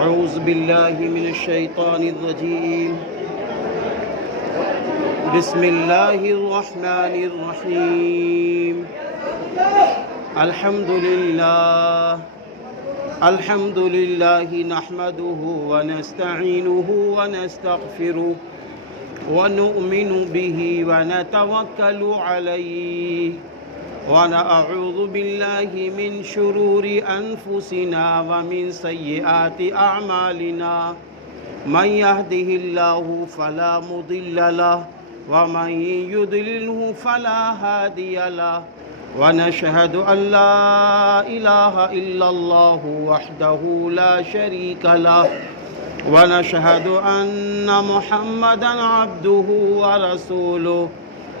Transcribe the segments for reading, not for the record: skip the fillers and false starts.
أعوذ بالله من الشيطان الرجيم. بسم الله الرحمن الرحيم. الحمد لله نحمده ونستعينه ونستغفره ونؤمن به ونتوكل عليه ونعوذ بالله من شرور أنفسنا ومن سيئات أعمالنا. من يهده الله فلا مضل له ومن يضلله فلا هادي له. ونشهد أن لا إله إلا الله وحده لا شريك له ونشهد أن محمدًا عبده ورسوله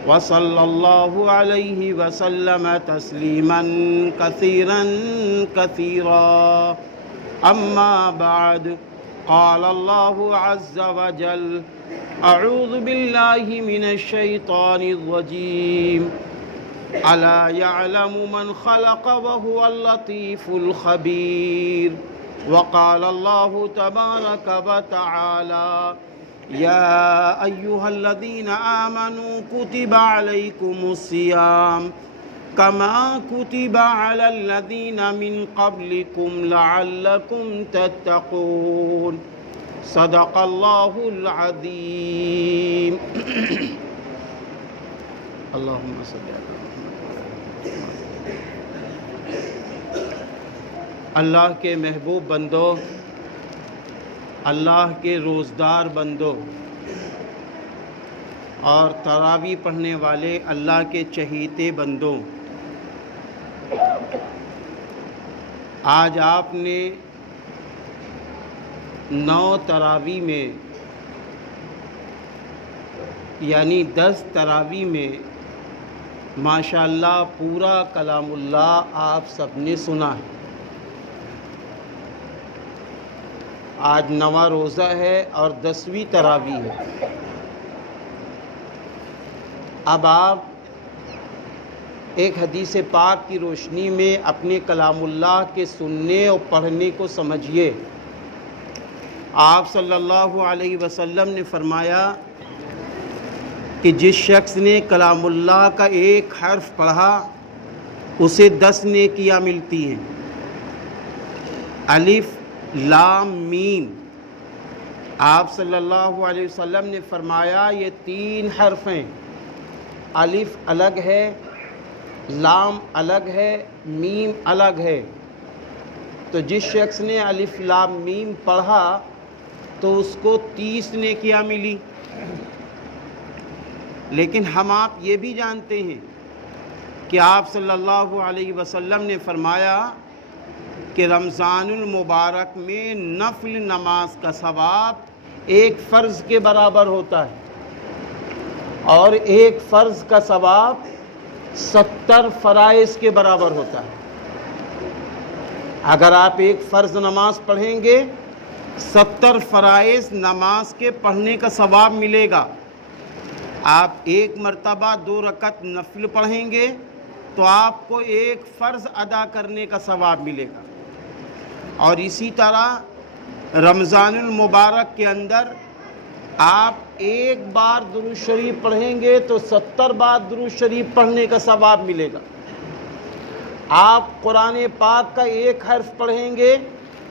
وصلى الله عليه وسلم تسليمًا كثيرًا كثيرًا. أما بعد، قال الله عز وجل: أعوذ بالله من الشيطان الرجيم. ألا يعلم من خلق وهو اللطيف الخبير. وقال الله تبارك وتعالى: يا أيها الذين آمنوا كتب عليكم الصيام كما كتب على الذين من قبلكم لعلكم تتقون. صدق الله العظيم. اللهم صل على اللہ کے محبوب بندو، اللہ کے روزدار بندو اور تراویح پڑھنے والے اللہ کے چہیتے بندوں، آج آپ نے 9 تراویح میں یعنی 10 تراویح میں ماشاءاللہ پورا کلام اللہ آپ سب نے سنا ہے۔ آج 9واں روزہ ہے اور 10ویں تراویح ہے۔ اب آپ ایک حدیث پاک کی روشنی میں اپنے کلام اللہ کے سننے اور پڑھنے کو سمجھیے۔ آپ صلی اللہ علیہ وسلم نے فرمایا کہ جس شخص نے کلام اللہ کا ایک حرف پڑھا اسے 10 نیکیاں ملتی ہیں۔ الف لام میم، آپ صلی اللہ علیہ وسلم نے فرمایا یہ 3 حرف ہیں، الف الگ ہے، لام الگ ہے، میم الگ ہے۔ تو جس شخص نے الف لام میم پڑھا تو اس کو 30 نیکیاں ملی۔ لیکن ہم آپ یہ بھی جانتے ہیں کہ آپ صلی اللہ علیہ وسلم نے فرمایا کہ رمضان المبارک میں نفل نماز کا ثواب ایک فرض کے برابر ہوتا ہے، اور ایک فرض کا ثواب 70 فرائض کے برابر ہوتا ہے۔ اگر آپ ایک فرض نماز پڑھیں گے 70 فرائض نماز کے پڑھنے کا ثواب ملے گا۔ آپ ایک مرتبہ 2 رکعت نفل پڑھیں گے تو آپ کو ایک فرض ادا کرنے کا ثواب ملے گا۔ اور اسی طرح رمضان المبارک کے اندر آپ ایک بار درود شریف پڑھیں گے تو 70 بار درود شریف پڑھنے کا ثواب ملے گا۔ آپ قرآن پاک کا ایک حرف پڑھیں گے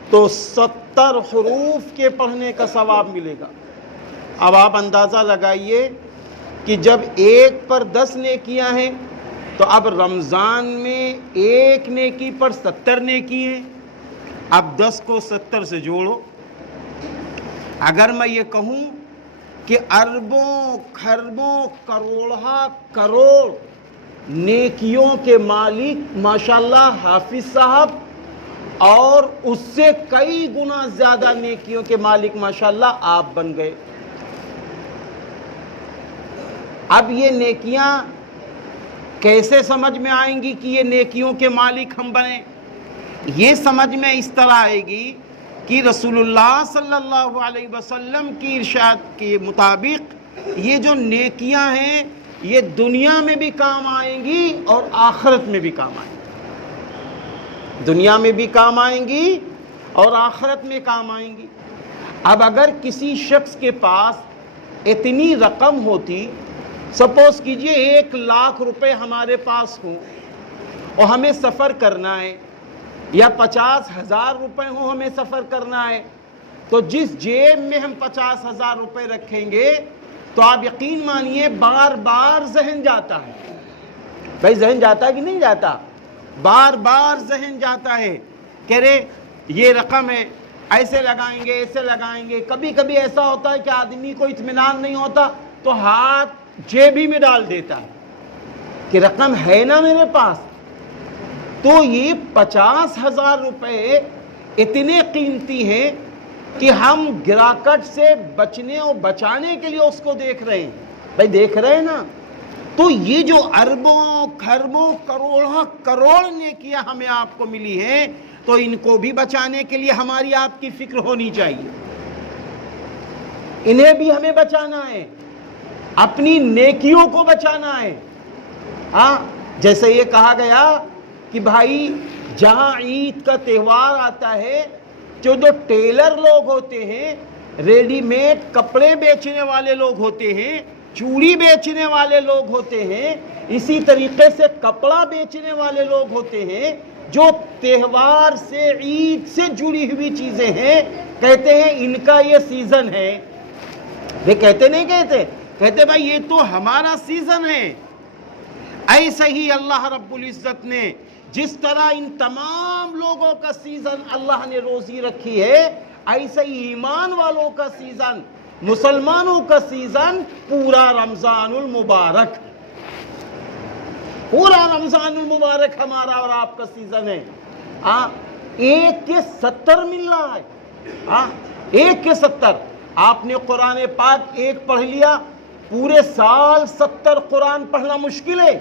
تو 70 حروف کے پڑھنے کا ثواب ملے گا۔ اب آپ اندازہ لگائیے کہ جب ایک پر 10 نیکیاں ہیں تو اب رمضان میں ایک نیکی پر 70 نیکی ہیں۔ اب 10 کو 70 سے جوڑو۔ اگر میں یہ کہوں کہ اربوں خربوں کروڑہ کروڑ نیکیوں کے مالک ماشاءاللہ حافظ صاحب، اور اس سے کئی گنا زیادہ نیکیوں کے مالک ماشاءاللہ آپ بن گئے۔ اب یہ نیکیاں کیسے سمجھ میں آئیں گی کہ یہ نیکیوں کے مالک ہم بنیں؟ یہ سمجھ میں اس طرح آئے گی کہ رسول اللہ صلی اللہ علیہ وسلم کی ارشاد کے مطابق یہ جو نیکیاں ہیں یہ دنیا میں بھی کام آئیں گی اور آخرت میں بھی کام آئیں گی۔ دنیا میں بھی کام آئیں گی اور آخرت میں کام آئیں گی۔ اب اگر کسی شخص کے پاس اتنی رقم ہوتی، سپوز کیجئے 1,00,000 روپے ہمارے پاس ہوں اور ہمیں سفر کرنا ہے، یا 50,000 روپے ہوں ہمیں سفر کرنا ہے، تو جس جیب میں ہم 50,000 روپے رکھیں گے تو آپ یقین مانیے بار بار ذہن جاتا ہے۔ بھائی ذہن جاتا ہے کہ نہیں جاتا؟ بار بار ذہن جاتا ہے کہ رے یہ رقم ہے، ایسے لگائیں گے ایسے لگائیں گے۔ کبھی کبھی ایسا ہوتا ہے کہ آدمی کو اطمینان نہیں ہوتا تو ہاتھ جیبی میں ڈال دیتا ہے کہ رقم ہے نا میرے پاس۔ تو یہ 50,000 روپے اتنے قیمتی ہیں کہ ہم گراکٹ سے بچنے اور بچانے کے لیے اس کو دیکھ رہے ہیں۔ بھائی دیکھ رہے ہیں نا؟ تو یہ جو اربوں کھربوں کروڑوں کروڑ نیکیاں ہمیں آپ کو ملی ہیں، تو ان کو بھی بچانے کے لیے ہماری آپ کی فکر ہونی چاہیے۔ انہیں بھی ہمیں بچانا ہے، اپنی نیکیوں کو بچانا ہے۔ ہاں جیسے یہ کہا گیا کہ بھائی جہاں عید کا تہوار آتا ہے، جو ٹیلر لوگ ہوتے ہیں، ریڈی میڈ کپڑے بیچنے والے لوگ ہوتے ہیں، چوڑی بیچنے والے لوگ ہوتے ہیں، اسی طریقے سے کپڑا بیچنے والے لوگ ہوتے ہیں، جو تہوار سے عید سے جڑی ہوئی چیزیں ہیں، کہتے ہیں ان کا یہ سیزن ہے۔ یہ کہتے نہیں کہتے بھائی یہ تو ہمارا سیزن ہے۔ ایسے ہی اللہ رب العزت نے جس طرح ان تمام لوگوں کا سیزن اللہ نے روزی رکھی ہے، ایسے ہی ایمان والوں کا سیزن، مسلمانوں کا سیزن پورا رمضان المبارک، پورا رمضان المبارک ہمارا اور آپ کا سیزن ہے۔ 1 کے 70 مل رہا ہے۔ 1 کے 70۔ آپ نے قرآن پاک 1 پڑھ لیا، پورے سال 70 قرآن پڑھنا مشکل ہے۔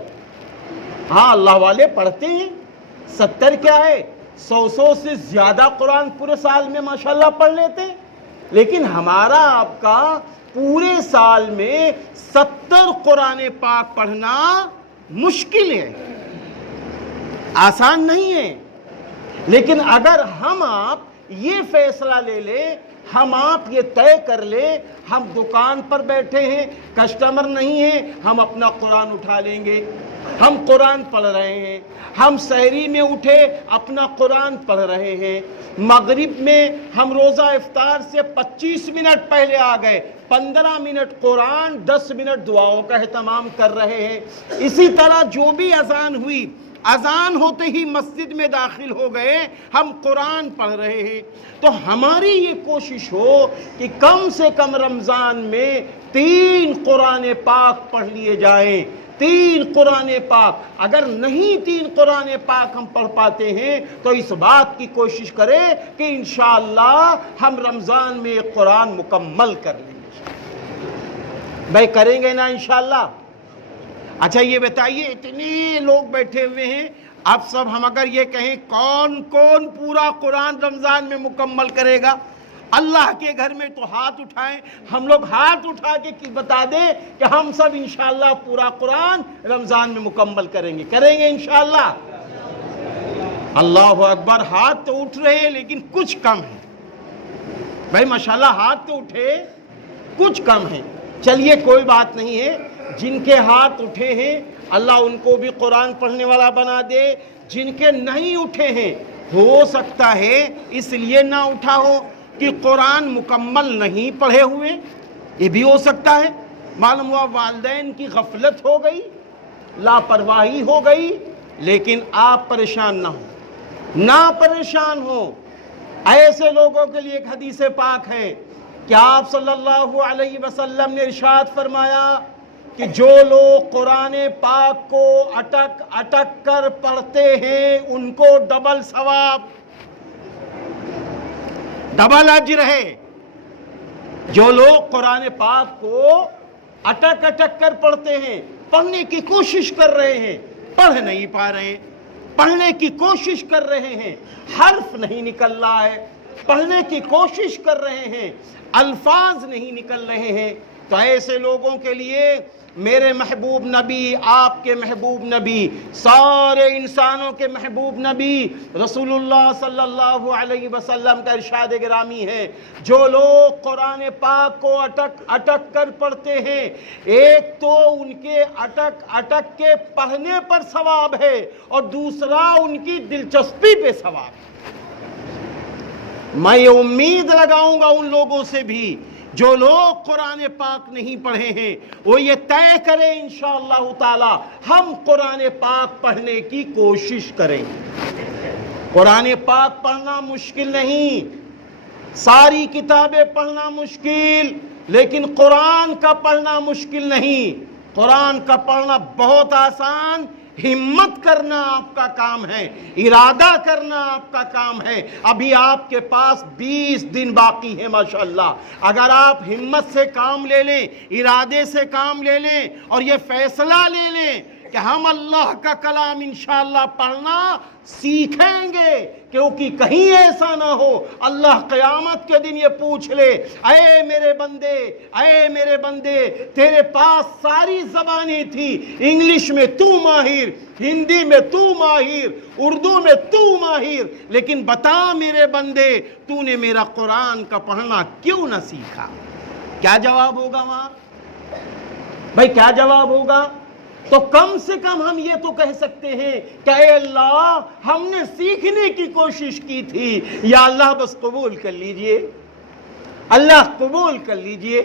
ہاں اللہ والے پڑھتے ہیں، 70 کیا ہے، 100 سے زیادہ قرآن پورے سال میں ماشاءاللہ پڑھ لیتے ہیں، لیکن ہمارا آپ کا پورے سال میں 70 قرآن پاک پڑھنا مشکل ہے، آسان نہیں ہے۔ لیکن اگر ہم آپ یہ فیصلہ لے لیں، ہم آپ یہ طے کر لیں، ہم دکان پر بیٹھے ہیں، کسٹمر نہیں ہیں، ہم اپنا قرآن اٹھا لیں گے، ہم قرآن پڑھ رہے ہیں، ہم سحری میں اٹھے اپنا قرآن پڑھ رہے ہیں، مغرب میں ہم روزہ افطار سے 25 منٹ پہلے آ گئے، 15 منٹ قرآن، 10 منٹ دعاؤں کا اہتمام کر رہے ہیں۔ اسی طرح جو بھی اذان ہوئی، اذان ہوتے ہی مسجد میں داخل ہو گئے، ہم قرآن پڑھ رہے ہیں۔ تو ہماری یہ کوشش ہو کہ کم سے کم رمضان میں 3 قرآن پاک پڑھ لیے جائیں، 3 قرآن پاک۔ اگر نہیں 3 قرآن پاک ہم پڑھ پاتے ہیں تو اس بات کی کوشش کریں کہ انشاءاللہ ہم رمضان میں قرآن مکمل کر لیں گے۔ بھائی کریں گے نا انشاءاللہ؟ اچھا یہ بتائیے، اتنے لوگ بیٹھے ہوئے ہیں، اب سب ہم اگر یہ کہیں کون کون پورا قرآن رمضان میں مکمل کرے گا؟ اللہ کے گھر میں تو ہاتھ اٹھائیں، ہم لوگ ہاتھ اٹھا کے بتا دیں کہ ہم سب انشاءاللہ پورا قرآن رمضان میں مکمل کریں گے انشاءاللہ۔ اللہ اکبر، ہاتھ تو اٹھ رہے ہیں لیکن کچھ کم ہے۔ بھائی ماشاءاللہ ہاتھ تو اٹھے، کچھ کم ہے۔ چلیے کوئی بات نہیں ہے، جن کے ہاتھ اٹھے ہیں اللہ ان کو بھی قرآن پڑھنے والا بنا دے، جن کے نہیں اٹھے ہیں ہو سکتا ہے اس لیے نہ اٹھا ہو کہ قرآن مکمل نہیں پڑھے ہوئے، یہ بھی ہو سکتا ہے۔ معلوم ہوا والدین کی غفلت ہو گئی، لاپرواہی ہو گئی۔ لیکن آپ پریشان نہ پریشان ہو۔ ایسے لوگوں کے لیے ایک حدیث پاک ہے کہ آپ صلی اللہ علیہ وسلم نے ارشاد فرمایا کہ جو لوگ قرآن پاک کو اٹک اٹک کر پڑھتے ہیں ان کو ڈبل ثواب، ڈبل اجر ہے۔ جو لوگ قرآن پاک کو اٹک اٹک کر پڑھتے ہیں، پڑھنے کی کوشش کر رہے ہیں، پڑھ نہیں پا رہے ہیں، پڑھنے کی کوشش کر رہے ہیں، حرف نہیں نکل رہا ہے، پڑھنے کی کوشش کر رہے ہیں، الفاظ نہیں نکل رہے ہیں، تو ایسے لوگوں کے لیے میرے محبوب نبی، آپ کے محبوب نبی، سارے انسانوں کے محبوب نبی رسول اللہ صلی اللہ علیہ وسلم کا ارشاد گرامی ہے، جو لوگ قرآن پاک کو اٹک کر پڑھتے ہیں، ایک تو ان کے اٹک کے پڑھنے پر ثواب ہے اور دوسرا ان کی دلچسپی پہ ثواب ہے۔ میں یہ امید لگاؤں گا ان لوگوں سے بھی جو لوگ قرآن پاک نہیں پڑھے ہیں، وہ یہ طے کریں انشاءاللہ تعالی ہم قرآن پاک پڑھنے کی کوشش کریں۔ قرآن پاک پڑھنا مشکل نہیں، ساری کتابیں پڑھنا مشکل، لیکن قرآن کا پڑھنا مشکل نہیں۔ قرآن کا پڑھنا بہت آسان، ہمت کرنا آپ کا کام ہے، ارادہ کرنا آپ کا کام ہے۔ ابھی آپ کے پاس 20 دن باقی ہے ماشاءاللہ، اگر آپ ہمت سے کام لے لیں، ارادے سے کام لے لیں اور یہ فیصلہ لے لیں کہ ہم اللہ کا کلام انشاءاللہ پڑھنا سیکھیں گے، کیونکہ کہیں ایسا نہ ہو اللہ قیامت کے دن یہ پوچھ لے، اے میرے بندے تیرے پاس ساری زبانیں تھی، انگلش میں تو ماہر، ہندی میں تو ماہر، اردو میں تو ماہر، لیکن بتا میرے بندے تو نے میرا قرآن کا پڑھنا کیوں نہ سیکھا؟ کیا جواب ہوگا وہاں؟ بھائی کیا جواب ہوگا؟ تو کم سے کم ہم یہ تو کہہ سکتے ہیں کہ اے اللہ ہم نے سیکھنے کی کوشش کی تھی، یا اللہ بس قبول کر لیجئے، اللہ قبول کر لیجئے۔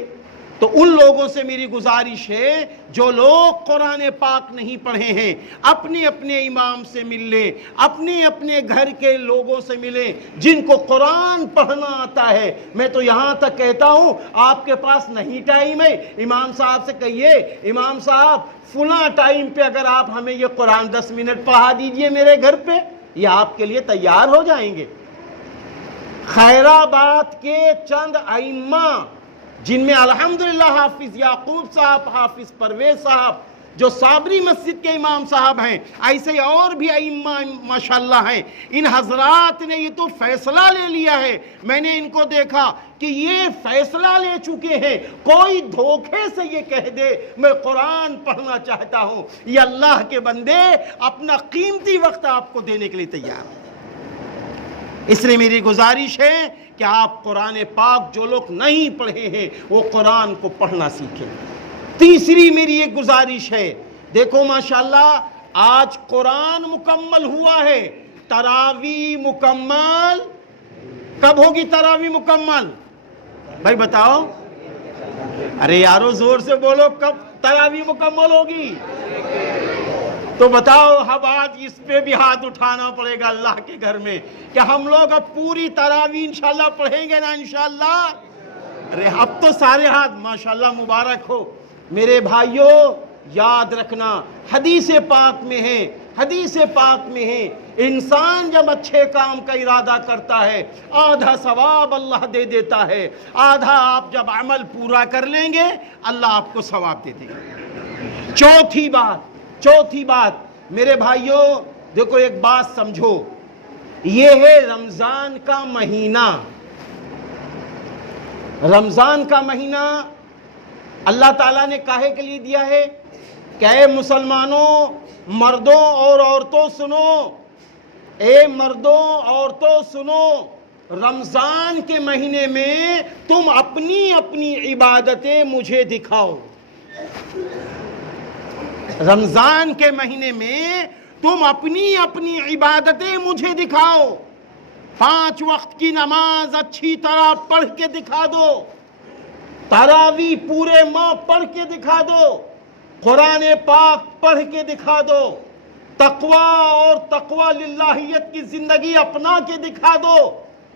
تو ان لوگوں سے میری گزارش ہے جو لوگ قرآن پاک نہیں پڑھے ہیں، اپنے اپنے امام سے مل لیں، اپنے اپنے گھر کے لوگوں سے ملیں جن کو قرآن پڑھنا آتا ہے۔ میں تو یہاں تک کہتا ہوں آپ کے پاس نہیں ٹائم ہے، امام صاحب سے کہیے امام صاحب فلاں ٹائم پہ اگر آپ ہمیں یہ قرآن 10 منٹ پڑھا دیجئے میرے گھر پہ، یہ آپ کے لیے تیار ہو جائیں گے۔ خیرآباد کے چند ائمہ جن میں الحمدللہ حافظ یعقوب صاحب، حافظ پرویز صاحب جو صابری مسجد کے امام صاحب ہیں، ایسے اور بھی ائمہ ماشاءاللہ ہیں، ان حضرات نے یہ تو فیصلہ لے لیا ہے۔ میں نے ان کو دیکھا کہ یہ فیصلہ لے چکے ہیں، کوئی دھوکے سے یہ کہہ دے میں قرآن پڑھنا چاہتا ہوں، یہ اللہ کے بندے اپنا قیمتی وقت آپ کو دینے کے لیے تیار ہیں۔ اس لیے میری گزارش ہے کہ آپ قرآن پاک جو لوگ نہیں پڑھے ہیں وہ قرآن کو پڑھنا سیکھیں۔ تیسری میری ایک گزارش ہے، دیکھو ماشاءاللہ آج قرآن مکمل ہوا ہے، تراویح مکمل کب ہوگی؟ تراویح مکمل بھائی بتاؤ، ارے یارو زور سے بولو، کب تراویح مکمل ہوگی؟ تو بتاؤ اب آج اس پہ بھی ہاتھ اٹھانا پڑے گا اللہ کے گھر میں کہ ہم لوگ اب پوری تراویح انشاءاللہ پڑھیں گے نا انشاءاللہ؟ ارے اب تو سارے ہاتھ ماشاءاللہ مبارک ہو۔ میرے بھائیوں یاد رکھنا حدیث پاک میں ہے، حدیث پاک میں ہے انسان جب اچھے کام کا ارادہ کرتا ہے آدھا ثواب اللہ دے دیتا ہے، آدھا آپ جب عمل پورا کر لیں گے اللہ آپ کو ثواب دے دے گا۔ چوتھی بات میرے بھائیوں دیکھو ایک بات سمجھو، یہ ہے رمضان کا مہینہ۔ رمضان کا مہینہ اللہ تعالیٰ نے کاہے کے لیے دیا ہے کہ اے مسلمانوں، مردوں اور عورتوں سنو، اے مردوں عورتوں سنو، رمضان کے مہینے میں تم اپنی اپنی عبادتیں مجھے دکھاؤ۔ رمضان کے مہینے میں تم اپنی اپنی عبادتیں مجھے دکھاؤ، 5 وقت کی نماز اچھی طرح پڑھ کے دکھا دو، تراویح پورے ماہ پڑھ کے دکھا دو، قرآن پاک پڑھ کے دکھا دو، تقوی اور تقوی للہیت کی زندگی اپنا کے دکھا دو،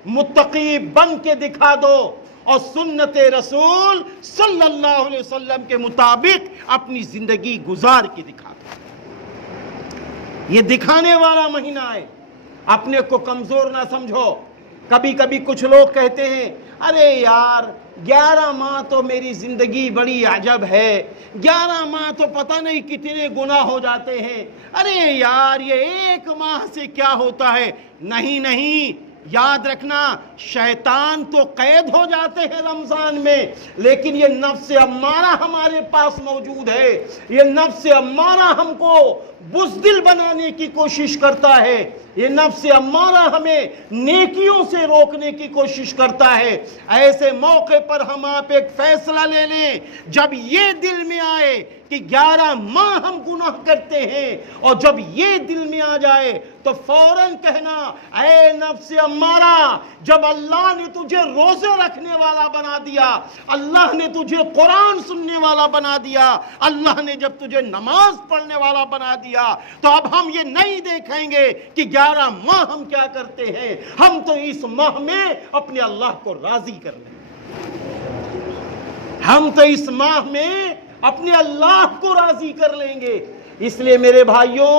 متقی بن کے دکھا دو، اور سنت رسول صلی اللہ علیہ وسلم کے مطابق اپنی زندگی گزار کے دکھا دو۔ یہ دکھانے والا مہینہ ہے، اپنے کو کمزور نہ سمجھو۔ کبھی کبھی کچھ لوگ کہتے ہیں ارے یار 11 ماہ تو میری زندگی بڑی عجب ہے، 11 ماہ تو پتہ نہیں کتنے گناہ ہو جاتے ہیں، ارے یار یہ 1 ماہ سے کیا ہوتا ہے؟ نہیں، یاد رکھنا شیطان تو قید ہو جاتے ہیں رمضان میں، لیکن یہ نفس امارہ ہمارے پاس موجود ہے۔ یہ نفس امارہ ہم کو بزدل بنانے کی کوشش کرتا ہے، یہ نفس امارہ ہمیں نیکیوں سے روکنے کی کوشش کرتا ہے۔ ایسے موقع پر ہم آپ ایک فیصلہ لے لیں، جب یہ دل میں آئے کہ 11 ماہ ہم گناہ کرتے ہیں، اور جب یہ دل میں آ جائے تو فوراً کہنا، اے نفس امارہ، جب اللہ نے تجھے روزے رکھنے والا بنا دیا، اللہ نے تجھے قرآن سننے والا بنا دیا، اللہ نے جب تجھے نماز پڑھنے والا بنا دیا، تو اب ہم یہ نہیں دیکھیں گے کہ 11 ماہ ہم کیا کرتے ہیں، ہم تو اس ماہ میں اپنے اللہ کو راضی کر لیں، ہم تو اس ماہ میں اپنے اللہ کو راضی کر لیں گے۔ اس لیے میرے بھائیوں،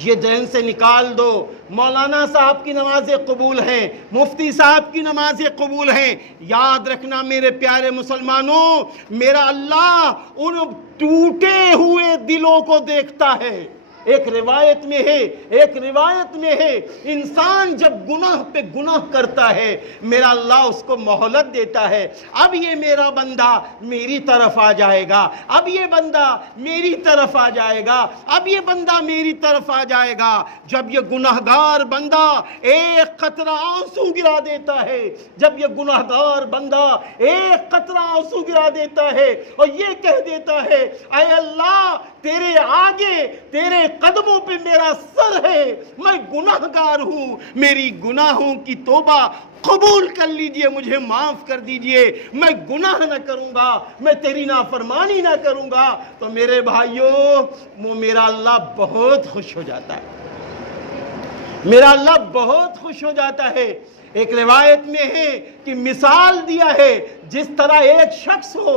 یہ ذہن سے نکال دو، مولانا صاحب کی نمازیں قبول ہیں، مفتی صاحب کی نمازیں قبول ہیں، یاد رکھنا میرے پیارے مسلمانوں، میرا اللہ ان ٹوٹے ہوئے دلوں کو دیکھتا ہے۔ ایک روایت میں ہے انسان جب گناہ پہ گناہ کرتا ہے، میرا اللہ اس کو مہلت دیتا ہے، اب یہ میرا بندہ میری طرف آ جائے گا، اب یہ بندہ میری طرف آ جائے گا، اب یہ بندہ میری طرف آ جائے گا۔ جب یہ گناہگار بندہ ایک قطرہ آنسو گرا دیتا ہے، جب یہ گناہگار بندہ ایک قطرہ آنسو گرا دیتا ہے اور یہ کہہ دیتا ہے، اے اللہ تیرے آگے تیرے قدموں پہ میرا سر ہے، میں گناہگار ہوں، میری گناہوں کی توبہ قبول کر لیجئے، مجھے معاف کر دیجئے، میں گناہ نہ کروں گا، میں تیری نافرمانی نہ کروں گا، تو میرے بھائیوں وہ میرا اللہ بہت خوش ہو جاتا ہے، میرا اللہ بہت خوش ہو جاتا ہے۔ ایک روایت میں ہے کہ مثال دیا ہے، جس طرح ایک شخص ہو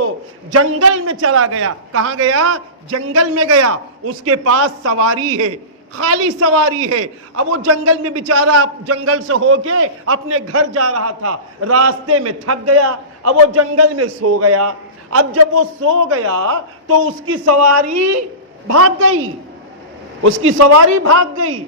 جنگل میں چلا گیا، کہاں گیا؟ جنگل میں گیا، اس کے پاس سواری ہے، خالی سواری ہے، اب وہ جنگل میں بیچارہ جنگل سے ہو کے اپنے گھر جا رہا تھا، راستے میں تھک گیا، اب وہ جنگل میں سو گیا، اب جب وہ سو گیا تو اس کی سواری بھاگ گئی، اس کی سواری بھاگ گئی،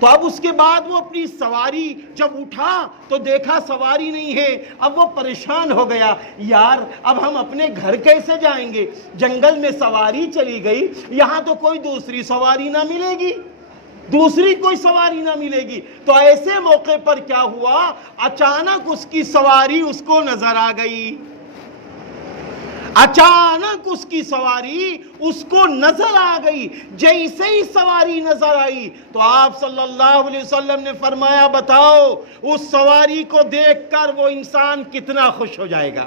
تو اب اس کے بعد وہ اپنی سواری جب اٹھا تو دیکھا سواری نہیں ہے، اب وہ پریشان ہو گیا، یار اب ہم اپنے گھر کیسے جائیں گے؟ جنگل میں سواری چلی گئی، یہاں تو کوئی دوسری سواری نہ ملے گی، دوسری کوئی سواری نہ ملے گی۔ تو ایسے موقع پر کیا ہوا؟ اچانک اس کی سواری اس کو نظر آ گئی، اچانک اس کی سواری اس کو نظر آ گئی، جیسے ہی سواری نظر آئی تو آپ صلی اللہ علیہ وسلم نے فرمایا، بتاؤ اس سواری کو دیکھ کر وہ انسان کتنا خوش ہو جائے گا؟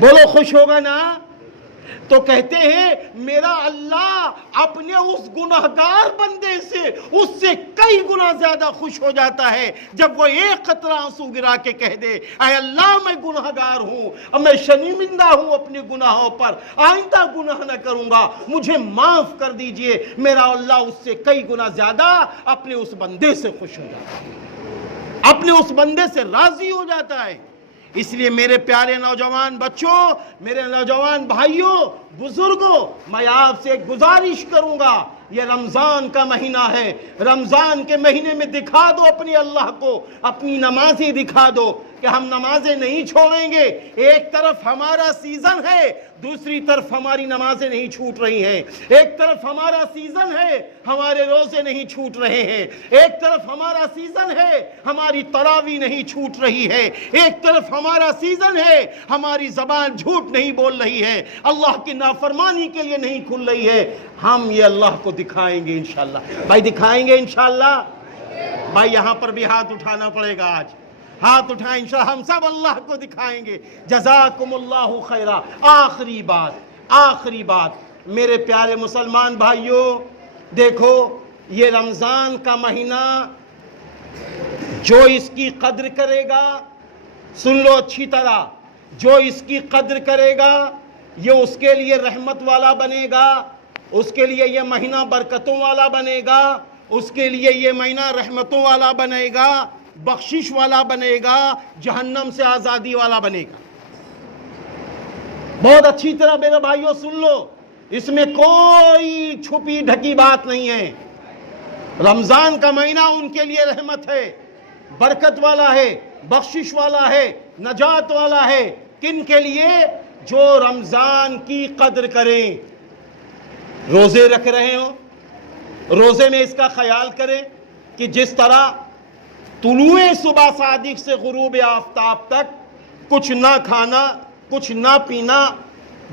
بولو خوش ہوگا نا؟ تو کہتے ہیں میرا اللہ اپنے اس گناہگار بندے سے اس سے کئی گنا زیادہ خوش ہو جاتا ہے جب وہ ایک قطرہ آنسو گرا کے کہہ دے، اے اللہ میں گناہگار ہوں اور میں شرمندہ ہوں اپنے گناہوں پر، آئندہ گناہ نہ کروں گا، مجھے معاف کر دیجئے۔ میرا اللہ اس سے کئی گنا زیادہ اپنے اس بندے سے خوش ہو جاتا ہے، اپنے اس بندے سے راضی ہو جاتا ہے۔ اس لیے میرے پیارے نوجوان بچوں، میرے نوجوان بھائیوں، بزرگوں، میں آپ سے گزارش کروں گا، یہ رمضان کا مہینہ ہے، رمضان کے مہینے میں دکھا دو اپنے اللہ کو، اپنی نمازیں دکھا دو کہ ہم نمازیں نہیں چھوڑیں گے۔ ایک طرف ہمارا سیزن ہے، دوسری طرف ہماری نمازیں نہیں چھوٹ رہی ہیں، ایک طرف ہمارا سیزن ہے، ہمارے روزے نہیں چھوٹ رہے ہیں، ایک طرف ہمارا سیزن ہے، ہماری تراویح نہیں چھوٹ رہی ہے، ایک طرف ہمارا سیزن ہے، ہماری زبان جھوٹ نہیں بول رہی ہے، اللہ کی نافرمانی کے لیے نہیں کھل رہی ہے۔ ہم یہ اللہ کو دکھائیں گے انشاءاللہ۔ بھائی دکھائیں گے انشاءاللہ؟ بھائی یہاں پر بھی ہاتھ اٹھانا پڑے گا، آج ہاتھ اٹھائیں انشاءاللہ، ہم سب اللہ کو دکھائیں گے۔ جزاکم اللہ خیرہ۔ آخری بات میرے پیارے مسلمان بھائیوں، دیکھو یہ رمضان کا مہینہ جو اس کی قدر کرے گا، سن لو اچھی طرح، جو اس کی قدر کرے گا یہ اس کے لیے رحمت والا بنے گا، اس کے لیے یہ مہینہ برکتوں والا بنے گا، اس کے لیے یہ مہینہ رحمتوں والا بنے گا، بخشش والا بنے گا، جہنم سے آزادی والا بنے گا۔ بہت اچھی طرح میرے بھائیوں سن لو، اس میں کوئی چھپی ڈھکی بات نہیں ہے۔ رمضان کا مہینہ ان کے لیے رحمت ہے، برکت والا ہے، بخشش والا ہے، نجات والا ہے۔ کن کے لیے؟ جو رمضان کی قدر کریں، روزے رکھ رہے ہوں، روزے میں اس کا خیال کریں کہ جس طرح طلوع صبح صادق سے غروب آفتاب تک کچھ نہ کھانا، کچھ نہ پینا،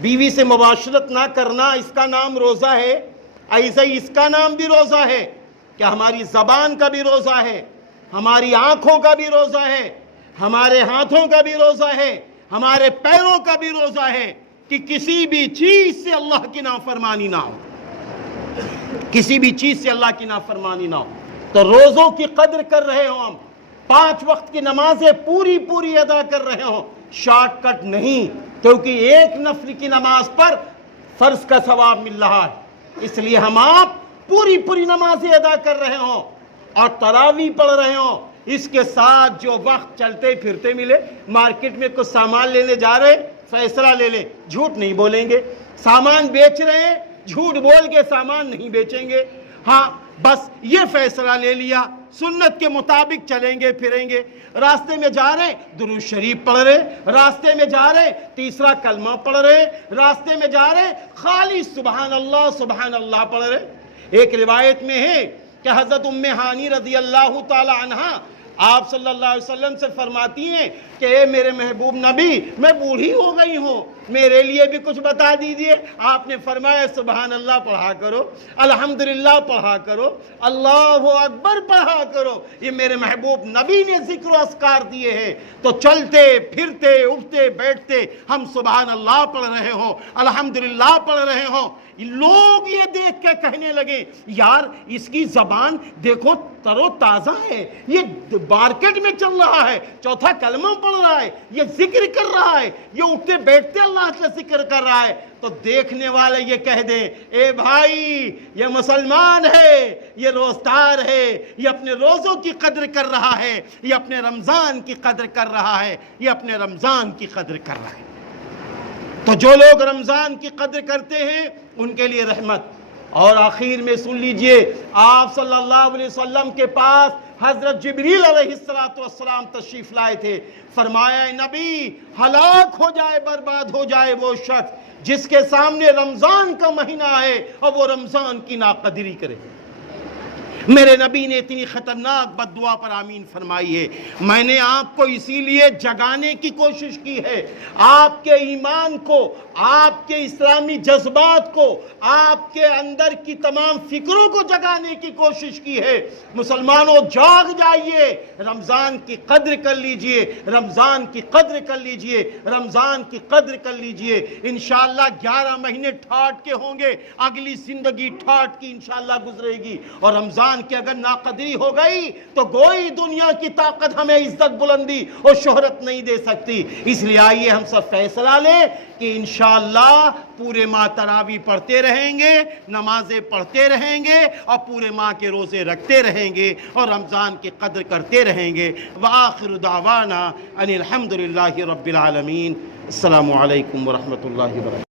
بیوی سے مباشرت نہ کرنا، اس کا نام روزہ ہے۔ ایسے ہی اس کا نام بھی روزہ ہے کہ ہماری زبان کا بھی روزہ ہے، ہماری آنکھوں کا بھی روزہ ہے، ہمارے ہاتھوں کا بھی روزہ ہے، ہمارے پیروں کا بھی روزہ ہے کہ کسی بھی چیز سے اللہ کی نافرمانی نہ ہو، کسی بھی چیز سے اللہ کی نافرمانی نہ ہو۔ تو روزوں کی قدر کر رہے ہوں، ہم 5 وقت کی نمازیں پوری ادا کر رہے ہوں، شارٹ کٹ نہیں، کیونکہ ایک نفل کی نماز پر فرض کا ثواب مل رہا ہے، اس لیے ہم آپ پوری نمازیں ادا کر رہے ہوں اور تراویح پڑھ رہے ہوں۔ اس کے ساتھ جو وقت چلتے پھرتے ملے، مارکیٹ میں کچھ سامان لینے جا رہے، فیصلہ لے لیں، جھوٹ نہیں بولیں گے۔ سامان بیچ رہے ہیں، جھوٹ بول کے سامان نہیں بیچیں گے۔ ہاں بس یہ فیصلہ لے لیا، سنت کے مطابق چلیں گے پھریں گے۔ راستے میں جا رہے درود شریف پڑھ رہے، راستے میں جا رہے تیسرا کلمہ پڑھ رہے، راستے میں جا رہے خالی سبحان اللہ پڑھ رہے۔ ایک روایت میں ہے کہ حضرت ام ہانی رضی اللہ تعالی عنہ آپ صلی اللہ علیہ وسلم سے فرماتی ہیں کہ اے میرے محبوب نبی، میں بوڑھی ہو گئی ہوں، میرے لیے بھی کچھ بتا دیجئے۔ آپ نے فرمایا سبحان اللہ پڑھا کرو، الحمدللہ پڑھا کرو، اللہ اکبر پڑھا کرو۔ یہ میرے محبوب نبی نے ذکر و اذکار دیے ہیں۔ تو چلتے پھرتے اٹھتے بیٹھتے ہم سبحان اللہ پڑھ رہے ہوں، الحمدللہ پڑھ رہے ہوں، لوگ یہ دیکھ کے کہنے لگے یار اس کی زبان دیکھو تر و تازہ ہے، یہ مارکیٹ میں چل رہا ہے، چوتھا کلمہ پڑھ رہا ہے، یہ ذکر کر رہا ہے، یہ اٹھتے بیٹھتے اللہ کا ذکر کر رہا ہے۔ تو دیکھنے والے یہ کہہ دیں اے بھائی یہ مسلمان ہے، یہ روزدار ہے، یہ اپنے روزوں کی قدر کر رہا ہے، یہ اپنے رمضان کی قدر کر رہا ہے، یہ اپنے رمضان کی قدر کر رہا ہے۔ تو جو لوگ رمضان کی قدر کرتے ہیں ان کے لیے رحمت۔ اور آخر میں سن لیجئے، آپ صلی اللہ علیہ وسلم کے پاس حضرت جبریل علیہ السلام تشریف لائے تھے۔ فرمایا نبی ہلاک ہو جائے، برباد ہو جائے وہ شخص جس کے سامنے رمضان کا مہینہ آئے اور وہ رمضان کی ناقدری کرے۔ میرے نبی نے اتنی خطرناک بد دعا پر آمین فرمائی ہے۔ میں نے آپ کو اسی لیے جگانے کی کوشش کی ہے، آپ کے ایمان کو، آپ کے اسلامی جذبات کو، آپ کے اندر کی تمام فکروں کو جگانے کی کوشش کی ہے۔ مسلمانوں جاگ جائیے، رمضان کی قدر کر لیجئے، رمضان کی قدر کر لیجئے، رمضان کی قدر کر لیجئے۔ انشاءاللہ 11 مہینے ٹھاٹ کے ہوں گے، اگلی زندگی ٹھاٹ کی انشاءاللہ گزرے گی، اور رمضان کی اگر ناقدری ہو گئی تو کوئی دنیا کی طاقت ہمیں عزت بلندی اور شہرت نہیں دے سکتی۔ اس لیے آئیے ہم سب فیصلہ لیں کہ انشاءاللہ پورے ماہ تراویح پڑھتے رہیں گے، نمازیں پڑھتے رہیں گے، اور پورے ماہ کے روزے رکھتے رہیں گے، اور رمضان کی قدر کرتے رہیں گے۔ وآخر دعوانا ان الحمدللہ رب العالمین۔ السلام علیکم ورحمۃ اللہ وبرکاتہ۔